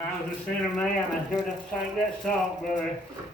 I was a sinner man. I heard I sang that song,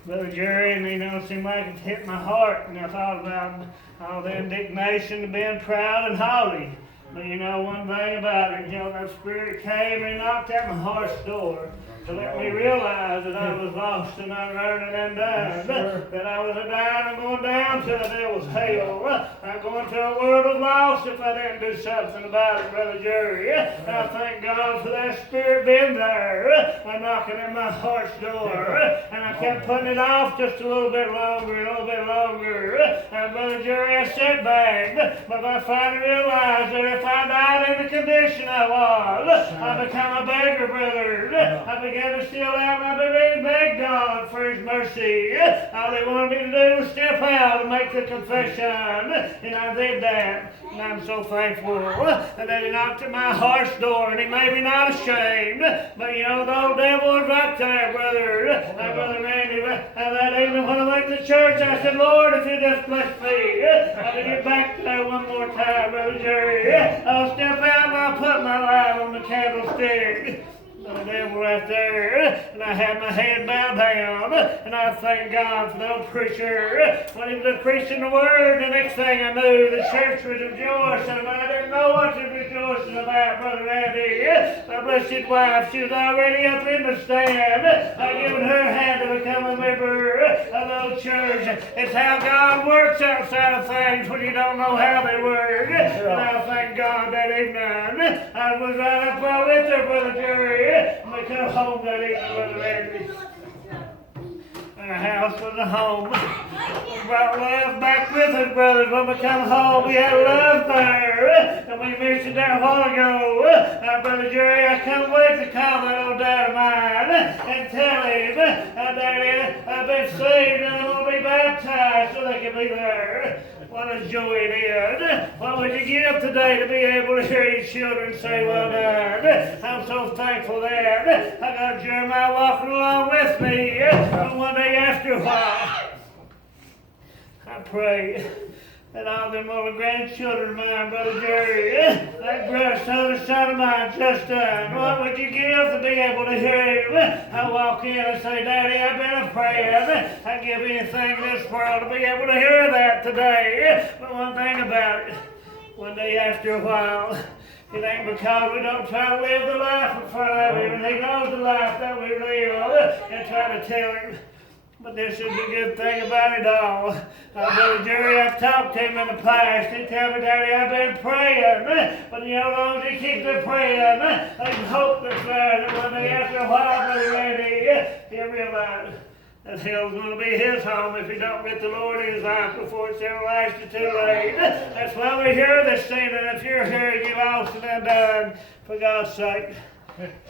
Brother Jerry, and it seemed like it hit my heart. And I thought about all the indignation of being proud and haughty. But one thing about it, that Spirit came and knocked at my heart's door to let me realize that I was lost and unlearned and undone. That I was dying and going down to the devil's hell. I'm going to a world of lost if I didn't do something about it, Brother Jerry. And I thank God for that Spirit being there, knocking at my heart's door. And I kept putting it off just a little bit longer and a little bit longer. And Brother Jerry, I sat back, but I finally realized that if I died in the condition I was, I become a beggar, brother. I began to steal out and I began to beg God for His mercy. All He wanted me to do was step out and make the confession. And I did that. And I'm so thankful that He knocked at my heart's door and He made me not ashamed. But the old devil was right there, brother. Brother Randy, that evening when I went to church, I said, Lord, if You just bless me, I can get back there one more time, Brother Jerry. I'll step out and I'll put my light on the candlestick. The devil right there, and I had my head bowed down, and I thank God for the old preacher. When he was preaching the word, the next thing I knew, the church was rejoicing, but I didn't know what to rejoice about, Brother Randy. My blessed wife, she was already up in the stand. I given her hand to become a member of the old church. It's how God works outside of things when you don't know how they work. And I thank God that evening. I was right up with her, Brother Jerry. We come home that evening, Brother Randy. Our house was a home. We brought love back with us, brothers. When we come home, we had love there. And we mentioned that a while ago. Brother Jerry, I can't wait to call that old dad of mine and tell him, Daddy, I've been saved and I'm going to be baptized so they can be there. What a joy it is. What would you give today to be able to hear your children say, well done? I'm so thankful that I got Jeremiah walking along with me. And one day after a while, I pray that all them little grandchildren of mine, Brother Jerry, that grandson of mine, Justin, what would you give to be able to hear him? I walk in and say, Daddy, I've been a praying. I'd give anything in this world to be able to hear that today. But one thing about it, one day after a while, it ain't because we don't try to live the life in front of him, and he knows the life that we live, and try to tell him. But this is the good thing about it all. Brother Jerry, I've talked to him in the past. He tell me, Daddy, I've been praying. But as long as he keeps the praying, there's hope that's there. That one day after a while, Brother Randy, he'll realize that hell's going to be his home if he don't get the Lord in his life before it's everlasting too late. That's why we're here this evening. If you're here and you're lost and undone, for God's sake,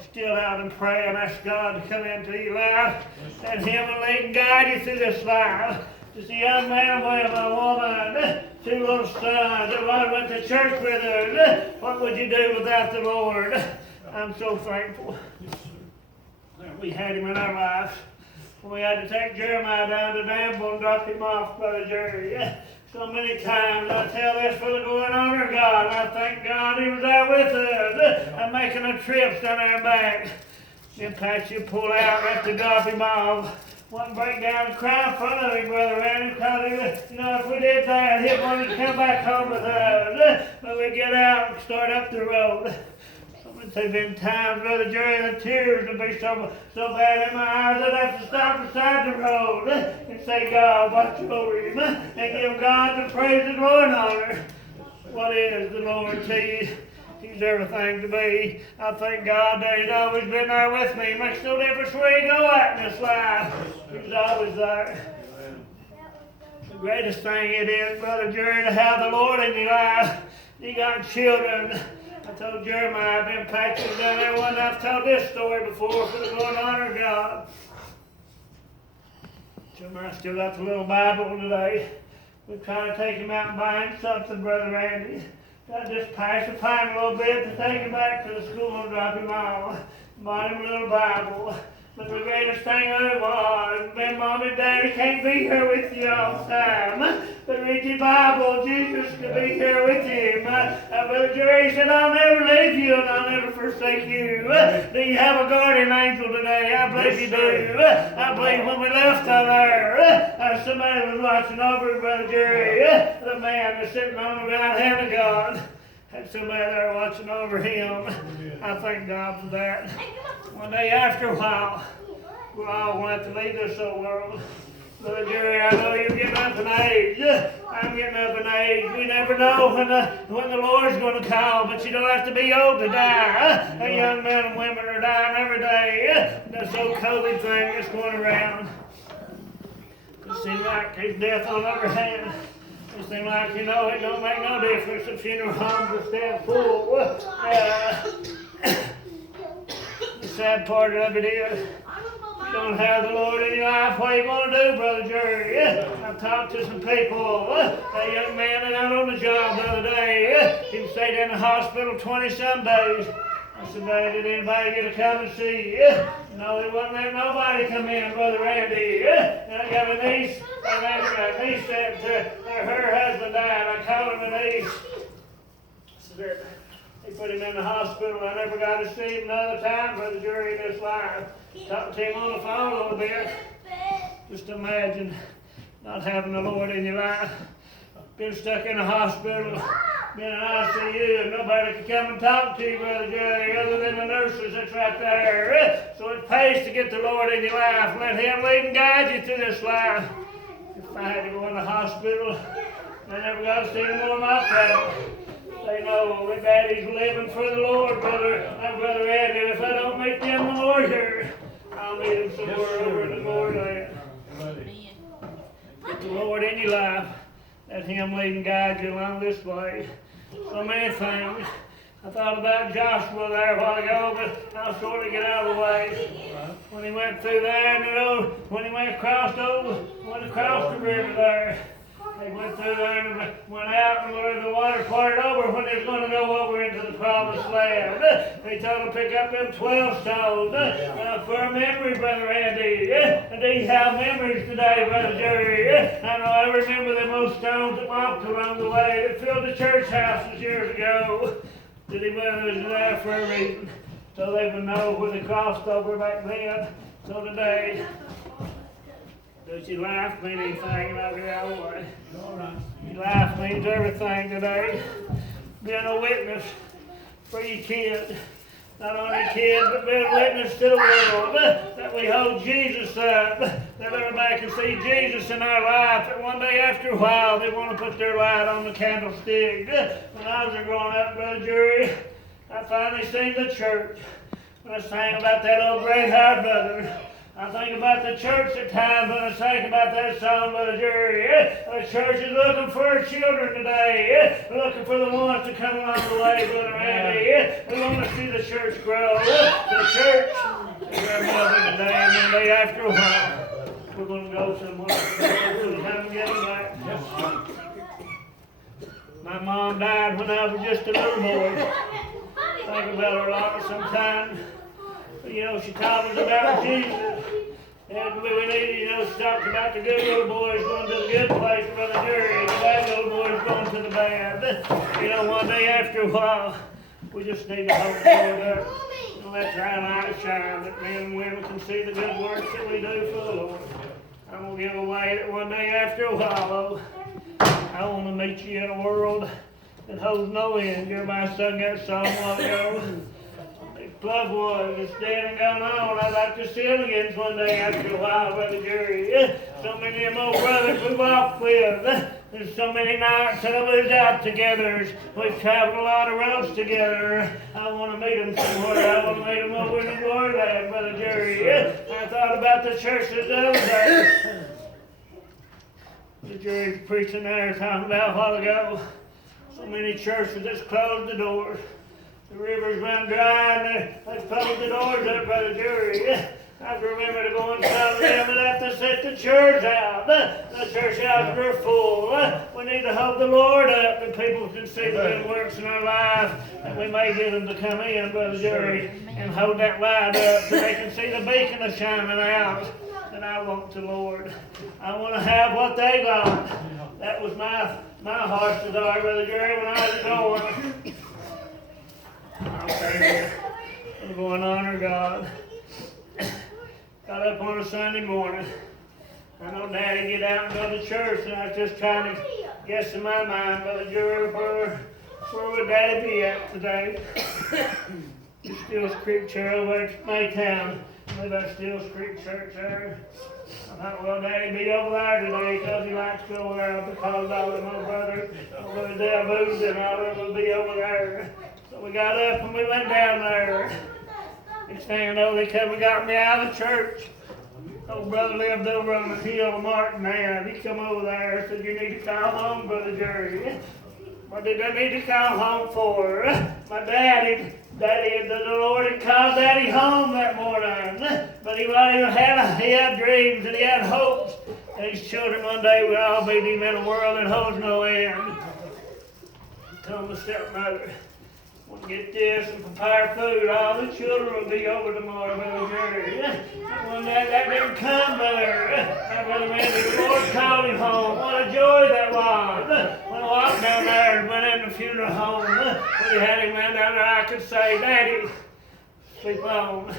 still out and pray and ask God to come into your life and Him will lead and guide you through this life. Just a young man with a woman, two little sons. I went to church with her. What would you do without the Lord? I'm so thankful that we had Him in our lives. We had to take Jeremiah down to Danville and drop him off, Brother Jerry. So many times I tell this for the glory and honor of God. And I thank God He was there with us. I'm making the trips down there and back. Then Patsy pull out and have to drop him off. One break down and cry in front of him, Brother Randy, because if we did that, he'd want to come back home with us. But we get out and start up the road. There's been times, Brother Jerry, the tears would be so bad in my eyes I'd have to stop beside the road and say, God, watch over him, and give God the praise and glory and honor. What is the Lord to you? He's everything to me. I thank God that He's always been there with me. It makes no difference where you go at in this life. He's always there. The greatest thing it is, Brother Jerry, to have the Lord in your life. You got children. I told Jeremiah, I've been patching down there one. I've told this story before for the glory and honor of God. Jeremiah still got the little Bible today. We're trying to take him out and buy him something, Brother Randy. I just pass the time a little bit to take him back to the school and drop him off. Bought him a little Bible. But the greatest thing of all, when Mom and Daddy can't be here with you all the time. But read your Bible, Jesus could be here with you. Brother Jerry said, I'll never leave you and I'll never forsake you. Do you have a guardian angel today? I believe you do. I believe when we left out there, somebody was watching over Brother Jerry. The man that's sitting on the right hand of God. Had somebody there watching over him. I thank God for that. One day after a while, we're all going to have to leave this old world. Brother Jerry, I know you're getting up in age. I'm getting up in age. We never know when the Lord's going to call, but you don't have to be old to die. Young men and women are dying every day. This old COVID thing that's going around. It seems like there's death on every hand. It seems like, it don't make no difference. The funeral homes are still full. The sad part of it is, you don't have the Lord in your life. What are you going to do, Brother Jerry? I've talked to some people. A young man that out on the job the other day. He stayed in the hospital 20-some days. I said, did anybody get to come and see you? No, they wouldn't let nobody come in, Brother Randy. And I got a niece, and niece said her husband died. I called him a niece. So they put him in the hospital. I never got to see him another time, Brother Jerry, in this life. Talked to him on the phone a little bit. Just imagine not having the Lord in your life. Been stuck in a hospital. Been in ICU, and nobody can come and talk to you, Brother Jerry, other than the nurses that's right there. So it pays to get the Lord in your life. Let Him lead and guide you through this life. If I had to go in the hospital, I never got to see no more of my family. They know that Daddy's living for the Lord, Brother Andy. If I don't meet them the Lord here, I'll meet them somewhere over in the Lord land. Get the Lord in your life. Let Him lead and guide you along this way. So many things. I thought about Joshua there a while ago, but I'll sort of get out of the way. When he went through there, when he went across the river there, they went through there and went out and where the water parted over when they was going to go over into the promised land. They told them to pick up them 12 stones for a memory, Brother Andy. And do you have memories today, Brother Jerry? I know I remember them old stones that walked along the way that filled the church houses years ago. Did he was there for a reason? So they would know where they crossed over back then. So today, does your life mean anything? And I'll get out of the way. Your life means everything today. Being a witness for your kids. Not only kids, but being a witness to the world. That we hold Jesus up. That everybody can see Jesus in our life. That one day after a while, they want to put their light on the candlestick. When I was growing up, Brother Jerry, I finally seen the church. When I sang about that old great-haired brother. I think about the church at times when I think about that song, Brother Jerry. The church is looking for children today. Looking for the ones to come along the way, Brother Randy. We want to see the church grow. The church is our mother today, and one day after a while, we're going to go somewhere. We're going to come and get them back. My mom died when I was just a little boy. Think about her a lot sometimes. She taught us about Jesus. And we need, she talked about the good little boys going to the good place, Brother Jerry, and the bad little boys going to the bad. One day after a while, we just need to hold the Lord up and let our light shine, that men and women can see the good works that we do for the Lord. I'm going to give away that one day after a while, though. I want to meet you in a world that holds no end. Jeremiah sung that song a while ago. Loved one that's dead and gone on. I'd like to see him again one day after a while, Brother Jerry. So many of them old brothers we walked with. There's so many nights that I was out together. We've traveled a lot of roads together. I want to meet them somewhere. I want to meet them over in the glory land, Brother Jerry. I thought about the churches the other day. The Jerry's preaching there talking about a while ago. So many churches that's closed the doors. The rivers run dry and they closed the doors up, Brother Jerry. I remember to go inside them and have to set the the church out. The church houses are full. We need to hold the Lord up that people can see the good works in our life, and we may get them to come in, Brother Jerry, and hold that light up so they can see the beacon of shining out. And I want the Lord. I want to have what they got. That was my heart's desire, Brother Jerry, when I was going. I'm going to honor God. Got up on a Sunday morning. I know Daddy get out and go to church, and I was just trying to guess in my mind, Brother Jerry, where would Daddy be at today? Steele's Creek Church over at Maytown. Maybe that's Steele's Creek Church there. I thought, well, Daddy be over there today because he likes to go over there because all of my brother Dale Booth and all of them would be over there. So we got up and we went down there. Next thing I know, they come and got me out of the church. Old brother lived over on the hill, Martin man. He come over there and said, you need to call home, Brother Jerry. What did I need to call home for? My daddy, the Lord had called Daddy home that morning. But he had dreams and he had hopes. And his children one day would all be him in a world that holds no end. I told my stepmother, we'll get this and prepare food. All the children will be over tomorrow, Brother Jerry. When that didn't come, Brother Randy, the Lord called him home. What a joy that was. When I walked down there and went in the funeral home, when he had him down there, I could say, Daddy, sleep on.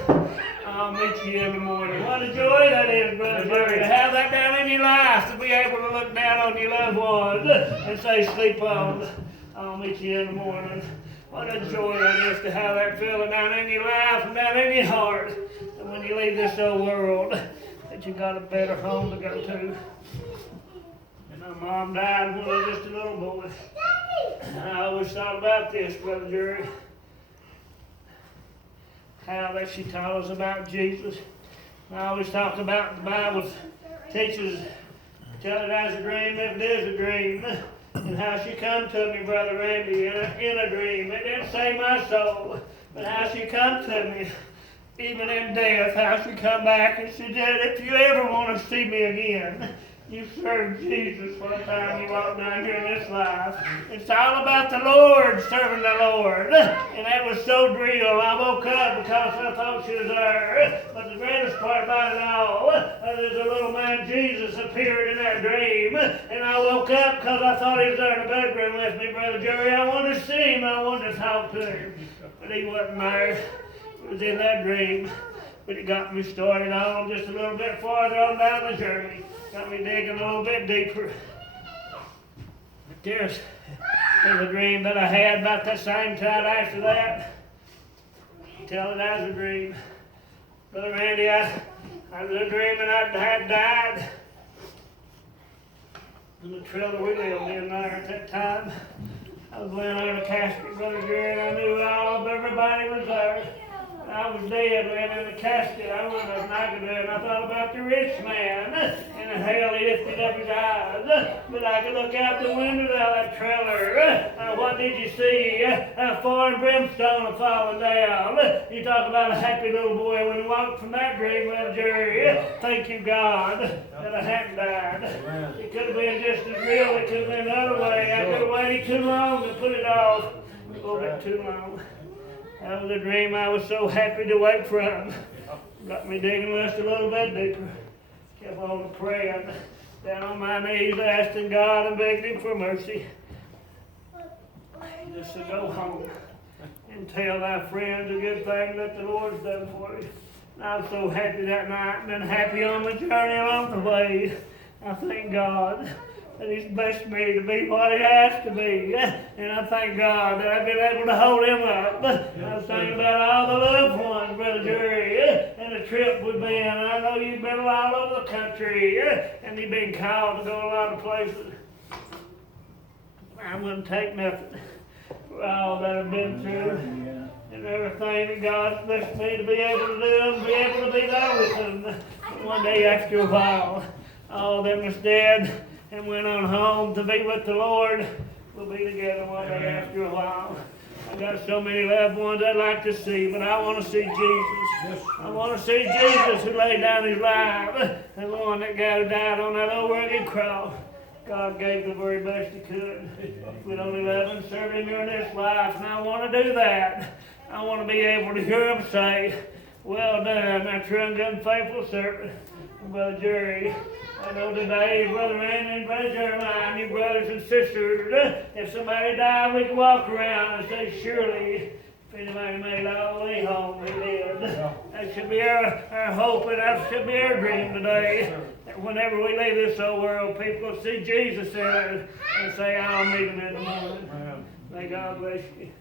I'll meet you in the morning. What a joy that is, Brother Jerry, to have that down in your life, to be able to look down on your loved ones and say, sleep on. I'll meet you in the morning. What a joy that is to have that feeling down in your life and down in your heart. And when you leave this old world, that you got a better home to go to. And my mom died when I was just a little boy. And I always thought about this, Brother Jerry. How that she taught us about Jesus. And I always talked about the Bible teaches, tell it as a dream if it is a dream. And how she come to me, Brother Randy, in a dream. It didn't save my soul, but how she come to me, even in death, how she come back and she said, if you ever want to see me again, you serve Jesus for the time you walk down here in this life. It's all about the Lord, serving the Lord. And that was so real. I woke up because I thought she was there. But the greatest part about it all, there's a little man, Jesus, appeared in that dream. And I woke up because I thought he was there in the bedroom with me, Brother Jerry. I wanted to see him. I wanted to talk to him. But he wasn't there. He was in that dream. But it got me started on just a little bit farther on down the journey. Got me digging a little bit deeper. But there's a dream that I had about that same time after that. Tell it as a dream. Brother Randy, I was dreaming I had died in the trailer we lived in there at that time. I was laying on a casket, Brother Jerry, and I knew all of everybody was there. I was dead, laying in the casket. I wasn't nothing I could do, and I thought about the rich man. And in hell, he lifted up his eyes. But I could look out the window of that trailer. What did you see? Fire and brimstone had fallen down. You talk about a happy little boy when he walked from that dream, Brother Jerry. Thank you, God, that I hadn't died. It could have been just as real. It could have been another way. I could have waited too long to put it off. A little bit too long. That was a dream I was so happy to wake from. Got me digging just a little bit deeper. Kept on praying, down on my knees, asking God and begging Him for mercy. Just to go home and tell thy friends a good thing that the Lord's done for you. And I was so happy that night and been happy on the journey along the way. I thank God that He's blessed me to be what He has to be. And I thank God that I've been able to hold Him up. I was thinking about all the loved ones, Brother Jerry, and the trip we've been. I know you've been all over the country, and you've been called to go a lot of places. I wouldn't take nothing for all that I've been through. And everything that God's blessed me to be able to do and be able to be there with Him. But one day after a while, all of them was dead and went on home to be with the Lord. We'll be together one day after a while. I got so many loved ones I'd like to see, but I want to see Jesus. I want to see Jesus who laid down his life, the one that died on that old rugged cross. God gave the very best he could. We'd only love and serve him during this life, and I want to do that. I want to be able to hear him say, well done, my true and good faithful servant. Brother Jerry, I know today, Brother Randy and Brother Jeremiah, you brothers and sisters, if somebody died, we could walk around and say, surely, if anybody made all the way home, they did. That should be our hope, and that should be our dream today. That whenever we leave this old world, people will see Jesus in us and say, I'll meet him in the morning. May God bless you.